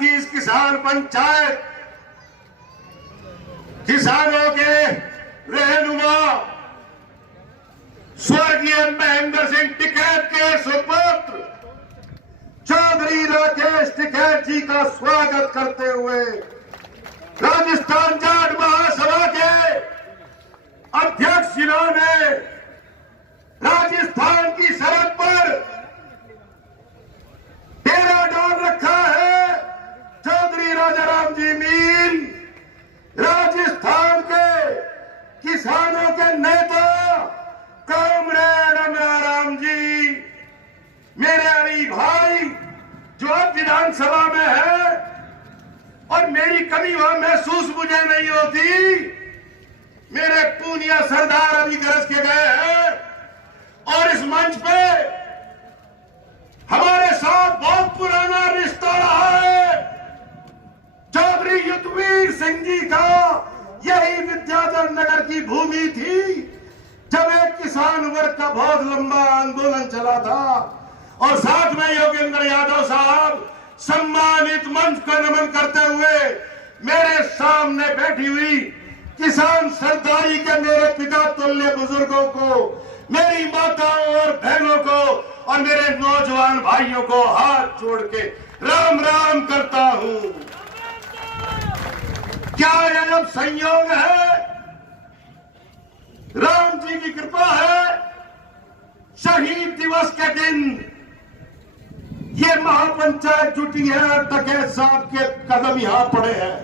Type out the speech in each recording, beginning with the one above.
की इस किसान पंचायत किसानों के रहनुमा स्वर्गीय महेंद्र सिंह टिकैत के सुपुत्र चौधरी राकेश टिकैत जी का स्वागत करते हुए राजस्थान जाट महासभा के अध्यक्ष जिन्होंने राजस्थान की सरहद पर डेरा डाल रखा है, चौधरी राजाराम जी मीर, राजस्थान के किसानों के नेता कॉमरेड अमराराम जी, मेरे अली भाई जो अब विधानसभा में है और मेरी कमी वहां महसूस मुझे नहीं होती, मेरे पूनिया सरदार अभी गरज के गए हैं और इस मंच पे हमारे साथ बहुत पुराना रिश्ता रहा है। चौधरी युद्धवीर सिंह जी का यही विद्याधर नगर की भूमि थी जब एक किसान वर्ग का बहुत लंबा आंदोलन चला था और साथ में योगेंद्र यादव साहब सम्मानित मंच को नमन करते हुए मेरे सामने बैठी हुई किसान सरदारी के मेरे पिता तुल्य बुजुर्गों को, मेरी माताओं और बहनों को और मेरे नौजवान भाइयों को हाथ जोड़ के राम राम करता हूं। क्या यह अब संयोग है, राम जी की कृपा है, शहीद दिवस के दिन ये महापंचायत जुटी है, टिकैत साहब के कदम यहां पड़े हैं।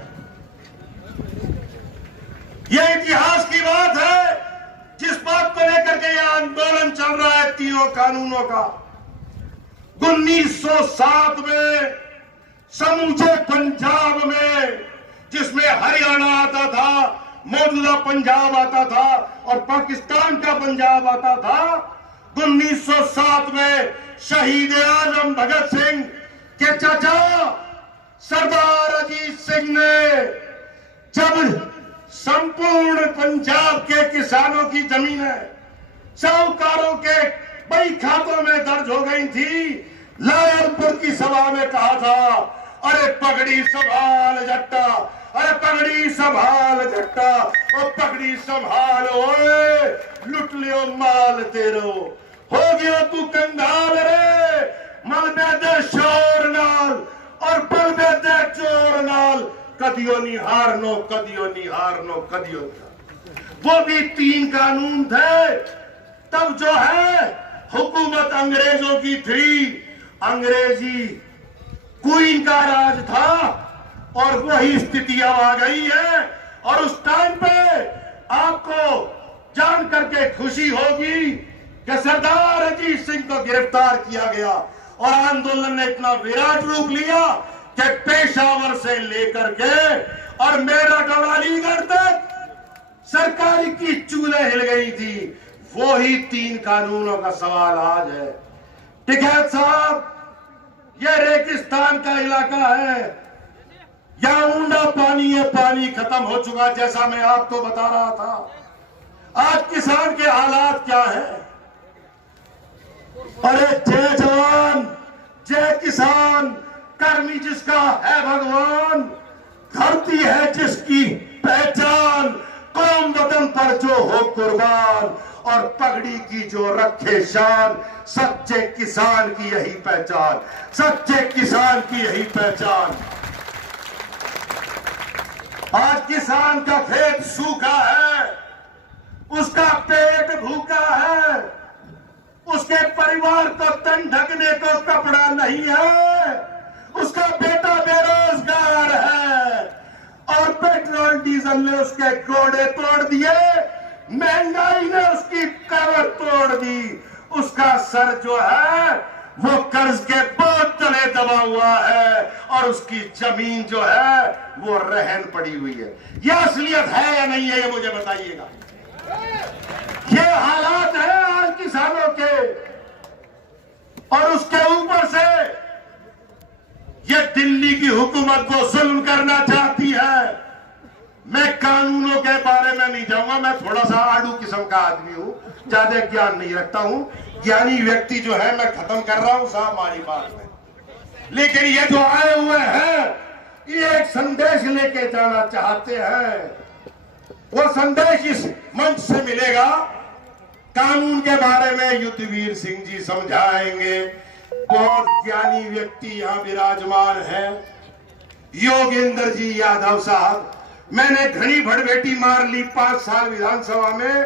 यह इतिहास की बात है जिस बात को लेकर के यह आंदोलन चल रहा है तीनों कानूनों का। 1907 में समूचे पंजाब में, जिसमें हरियाणा आता था, मौजूदा पंजाब आता था और पाकिस्तान का पंजाब आता था, 1907 में शहीद आजम भगत सिंह के चाचा सरदार अजीत सिंह ने जब संपूर्ण पंजाब के किसानों की जमीनें साहूकारों के बही खातों में दर्ज हो गई थी, लायलपुर की सभा में कहा था, अरे पगड़ी संभाल जट्टा, अरे पगड़ी संभाल जट्टा, और पगड़ी संभाल ओए, लुट लियो माल तेरो, हो गया तू कंगाल रे, मलबे दे शोर नाल और बलबे दे चोर नाल, कदियो नहीं हारनो, कदियो नहीं हारनो, कदियो नहीं। वो भी 3 कानून थे। तब जो है हुकूमत अंग्रेजों की थी, अंग्रेजी क्वीन का राज था और वही स्थिति अब आ गई है। और उस टाइम पे आपको जान करके खुशी होगी कि सरदार अजीत सिंह को गिरफ्तार किया गया और आंदोलन ने इतना विराट रूप लिया कि पेशावर से लेकर के और मेरा डवालीगढ़ तक सरकारी की चूल्हे हिल गई थी। वो ही 3 कानूनों का सवाल आज है। टिकैत साहब, यह रेगिस्तान का इलाका है, यहां ऊंडा पानी है, पानी खत्म हो चुका जैसा मैं आपको बता रहा था। आज किसान के हालात क्या है? अरे जय जवान जय किसान, कर्मी जिसका है भगवान, धरती है जिसकी पहचान, कौम वतन पर जो हो कुर्बान और पगड़ी की जो रखे शान, सच्चे किसान की यही पहचान, सच्चे किसान की यही पहचान। आज किसान का खेत सूखा है, उसका पेट भूखा है, उसके परिवार को तन ढकने को कपड़ा नहीं है, उसका बेटा बेरोजगार है और पेट्रोल डीजल ने उसके गोड़े तोड़ दिए, महंगाई ने उसकी कमर तोड़ दी, उसका सर जो है वो कर्ज के बोझ तले दबा हुआ है और उसकी जमीन जो है वो रहन पड़ी हुई है। यह असलियत है या नहीं है, ये मुझे बताइएगा। ये हालात है आज किसानों के और उसके ऊपर से ये दिल्ली की हुकूमत को जुल्म करना चाहती है। मैं कानूनों के बारे में नहीं जाऊंगा, मैं थोड़ा सा आड़ू किस्म का आदमी हूं, ज्यादा ज्ञान नहीं रखता हूं। ज्ञानी व्यक्ति जो है मैं खत्म कर रहा हूं साहब हमारी बात में, लेकिन ये जो आए हुए हैं ये एक संदेश लेके जाना चाहते हैं। वो संदेश इस मंच से मिलेगा। कानून के बारे में युद्धवीर सिंह जी समझाएंगे। बहुत ज्ञानी व्यक्ति यहां विराजमान है, योगेंद्र जी यादव साहब। मैंने घनी भड़बेटी मार ली 5 साल विधानसभा में,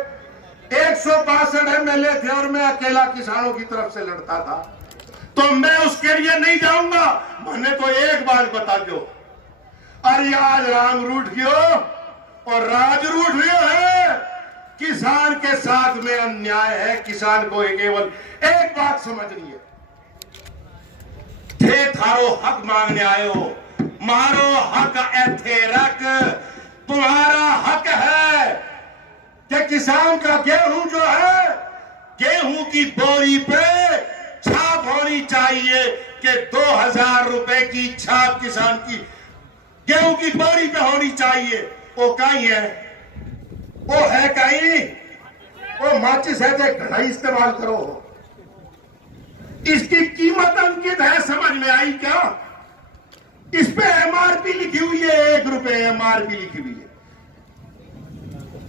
162 एमएलए थे और मैं अकेला किसानों की तरफ से लड़ता था, तो मैं उसके लिए नहीं जाऊंगा। मैंने तो एक बात बता दो, अरे आज राम रूठ गयो और राज रूठ गयो है। किसान के साथ में अन्याय है। किसान को केवल एक बात समझनी है, थे थारो हक मांगने आयो, मारो हक ऐथे रख। तुम्हारा हक है कि किसान का गेहूं जो है, गेहूं की बोरी पे छाप होनी चाहिए कि 2000 रुपए की छाप किसान की गेहूं की बोरी पे होनी चाहिए। वो कहीं है, वो है कहीं, वो माचिस है तो घड़ा इस्तेमाल करो। इसकी कीमत अंकित है, समझ में आई क्या? इस पे एमआरपी लिखी हुई है, 1 रुपए एमआरपी लिखी हुई है,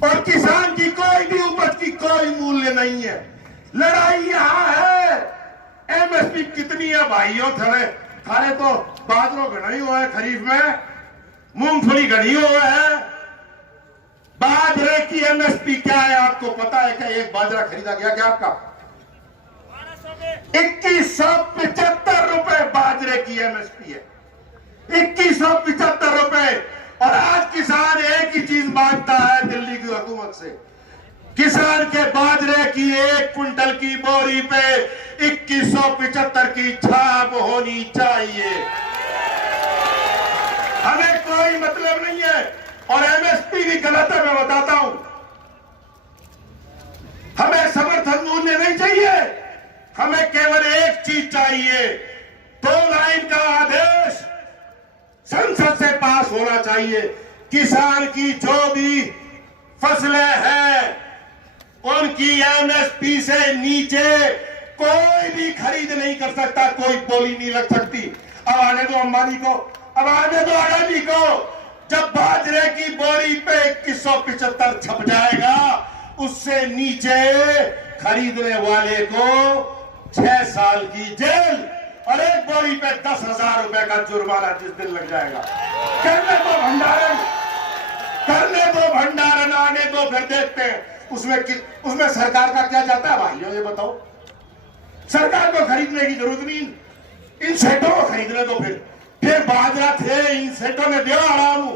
और किसान की कोई भी उपज की कोई मूल्य नहीं है। लड़ाई यहां है एमएसपी कितनी है भाइयों। थारे तो बाजरो घना ही हुआ है, खरीफ में मूंगफली घनी हुआ है। बाजरे की एमएसपी क्या है आपको पता है क्या? एक बाजरा खरीदा गया क्या आपका? 2175 रुपए बाजरे की एमएसपी है, 2175 रुपए। और आज किसान एक ही चीज मांगता है दिल्ली की हुकूमत से, किसान के बाजरे की 1 क्विंटल की बोरी पे 2175 की छाप होनी चाहिए। हमें कोई मतलब नहीं है, और एमएसपी भी गलत है, मैं बताता हूं। हमें समर्थन मूल्य नहीं चाहिए, हमें केवल एक चीज चाहिए, 2 लाइन का आदेश संसद से पास होना चाहिए। किसान की जो भी फसलें हैं उनकी एमएसपी से नीचे कोई भी खरीद नहीं कर सकता, कोई बोली नहीं लग सकती। अब आने दो अंबानी को, अब आने दो अडानी को। जब बाजरे की बोरी पे 2175 छप जाएगा, उससे नीचे खरीदने वाले को 6 साल की जेल और 1 बोरी पे 10,000 रुपए का जुर्माना जिस दिन लग जाएगा। करने दो भंडारण, करने दो भंडारण, आने दो, फिर देखते हैं उसमें सरकार का क्या जाता है भाइयों, ये बताओ। सरकार को खरीदने की जरूरत नहीं, इन सेठों को खरीदने दो। फिर बाजरा थे इन सेठों ने दिया आराम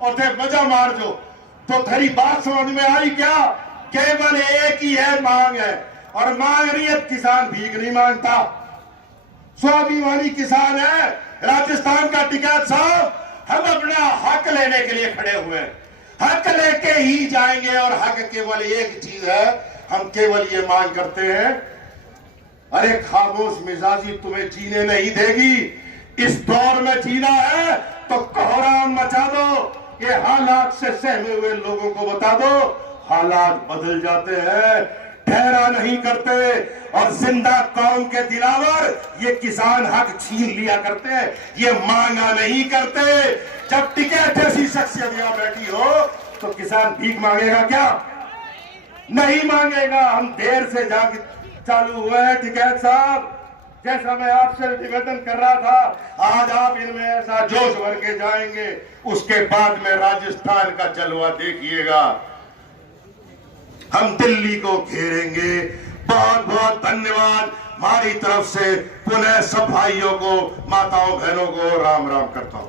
और थे मजा मार जो। तो तेरी बात समझ में आई क्या? केवल एक ही है, मांग है, और मांग रही है। किसान भीख नहीं मांगता, स्वाभिमानी किसान है। राजस्थान का टिकैत साहब, हम अपना हक लेने के लिए खड़े हुए हैं, हक लेके ही जाएंगे। और हक केवल एक चीज है, हम केवल ये मांग करते हैं, अरे खामोश मिजाजी तुम्हें जीने नहीं देगी। इस दौर में जीना है तो कोहराम मचा दो, ये हालात से सहमे हुए लोगों को बता दो, हालात बदल जाते हैं, ठहरा नहीं करते। और जिंदा कौम के दिलावर ये किसान हक छीन लिया करते हैं, ये मांगा नहीं करते। जब टिकैत जैसी शख्सियत यहां बैठी हो तो किसान भीख मांगेगा क्या? नहीं मांगेगा। हम देर से जाके चालू हुए हैं टिकैत साहब, जैसा मैं आपसे निवेदन कर रहा था, आज आप इनमें ऐसा जोश भर के जाएंगे, उसके बाद में राजस्थान का जलवा देखिएगा। हम दिल्ली को घेरेंगे। बहुत बहुत धन्यवाद हमारी तरफ से। पुनः सब भाइयों को, माताओं, बहनों को राम राम करता हूं।